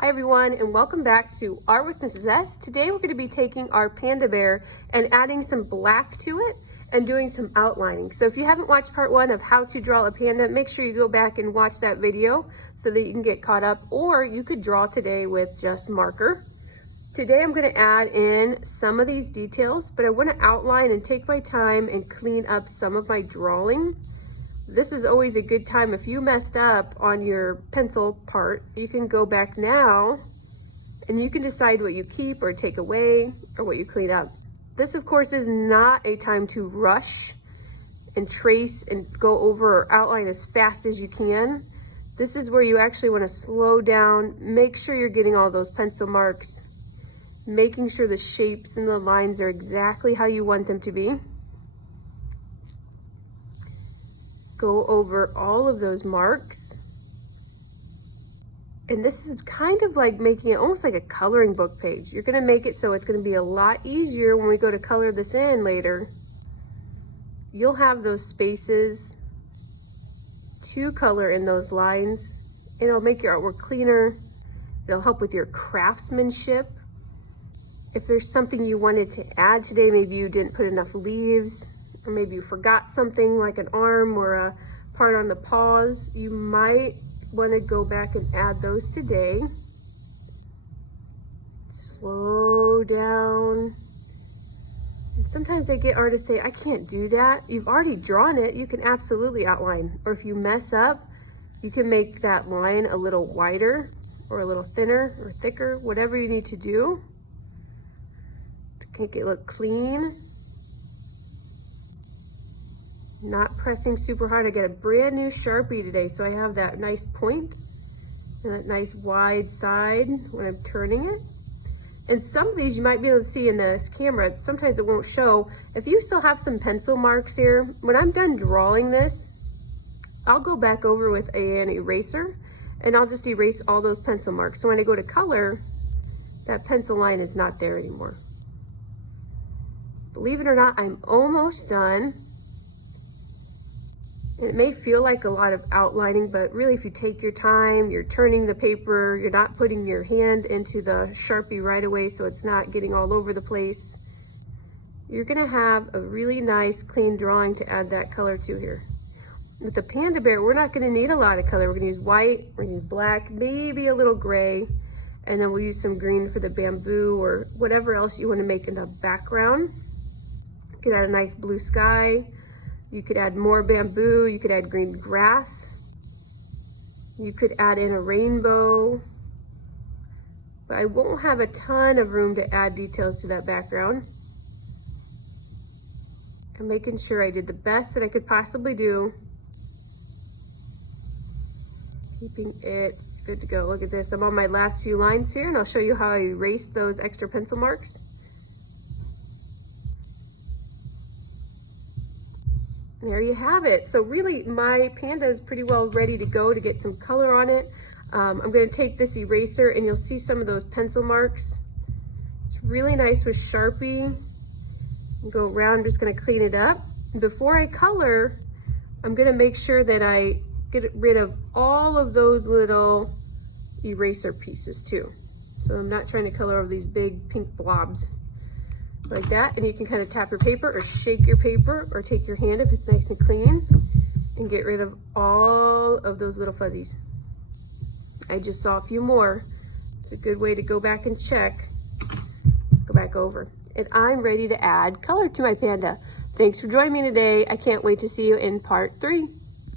Hi everyone, and welcome back to Art with Mrs. S. Today we're going to be taking our panda bear and adding some black to it and doing some outlining. So if you haven't watched part one of how to draw a panda, make sure you go back and watch that video so that you can get caught up, or you could draw today with just marker. Today I'm going to add in some of these details, but I want to outline and take my time and clean up some of my drawing. This is always a good time. If you messed up on your pencil part, you can go back now and you can decide what you keep or take away or what you clean up. This, of course, is not a time to rush and trace and go over or outline as fast as you can. This is where you actually want to slow down, make sure you're getting all those pencil marks, making sure the shapes and the lines are exactly how you want them to be. Go over all of those marks. And this is kind of like making it almost like a coloring book page. You're gonna make it so it's gonna be a lot easier when we go to color this in later. You'll have those spaces to color in those lines, and it'll make your artwork cleaner. It'll help with your craftsmanship. If there's something you wanted to add today, maybe you didn't put enough leaves, or maybe you forgot something like an arm or a part on the paws, you might want to go back and add those today. Slow down. And sometimes I get artists say, I can't do that. You've already drawn it. You can absolutely outline. Or if you mess up, you can make that line a little wider or a little thinner or thicker, whatever you need to do to make it look clean. Not pressing super hard. I got a brand new Sharpie today, so I have that nice point and that nice wide side when I'm turning it. And some of these you might be able to see in this camera. Sometimes it won't show. If you still have some pencil marks here, when I'm done drawing this, I'll go back over with an eraser and I'll just erase all those pencil marks. So when I go to color, that pencil line is not there anymore. Believe it or not, I'm almost done. It may feel like a lot of outlining, but really if you take your time, you're turning the paper, you're not putting your hand into the Sharpie right away so it's not getting all over the place, you're gonna have a really nice clean drawing to add that color to here. With the panda bear, we're not gonna need a lot of color. We're gonna use white, we're gonna use black, maybe a little gray, and then we'll use some green for the bamboo or whatever else you wanna make in the background. You could add a nice blue sky. You could add more bamboo, you could add green grass, you could add in a rainbow, but I won't have a ton of room to add details to that background. I'm making sure I did the best that I could possibly do, keeping it good to go. Look at this, I'm on my last few lines here, and I'll show you how I erased those extra pencil marks. There you have it. So really my panda is pretty well ready to go to get some color on it. I'm going to take this eraser and you'll see some of those pencil marks. It's really nice with Sharpie. Go around, I'm just going to clean it up. And before I color, I'm going to make sure that I get rid of all of those little eraser pieces too. So I'm not trying to color over these big pink blobs. Like that, and you can kind of tap your paper or shake your paper or take your hand if it's nice and clean and get rid of all of those little fuzzies. I just saw a few more. It's a good way to go back and check, go back over. And I'm ready to add color to my panda. Thanks for joining me today. I can't wait to see you in part 3.